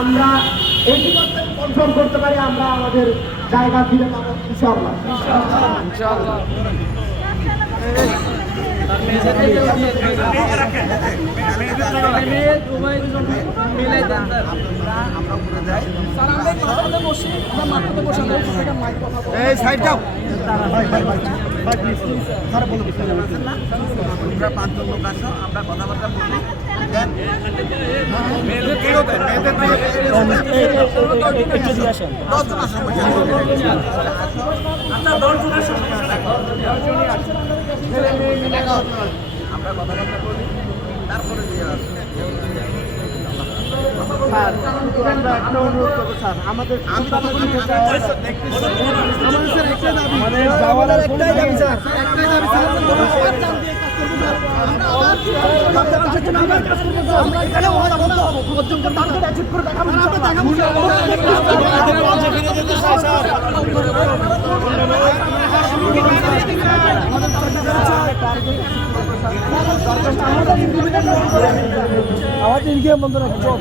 আমরা এটি কনফার্ম করতে পারি, আমরা আমাদের জায়গা ফিরে পাবো ইনশাআল্লাহ। পাঁচজন লোক আসো, আমরা কথাবার্তা বলি। আমরা কথাবার্তা বলি, তারপরে স্যার আমরা একটা অনুরোধ করবো স্যার, আমাদের যাওয়ার একটাই দাবি স্যার, একটাই দাবি স্যার, আমরা এখানে বন্ধ হবো পর্যন্ত টার্গেট অ্যাচিভ করে দেখাবো। আওয়াজ ইনকে বন্ধ রাখো।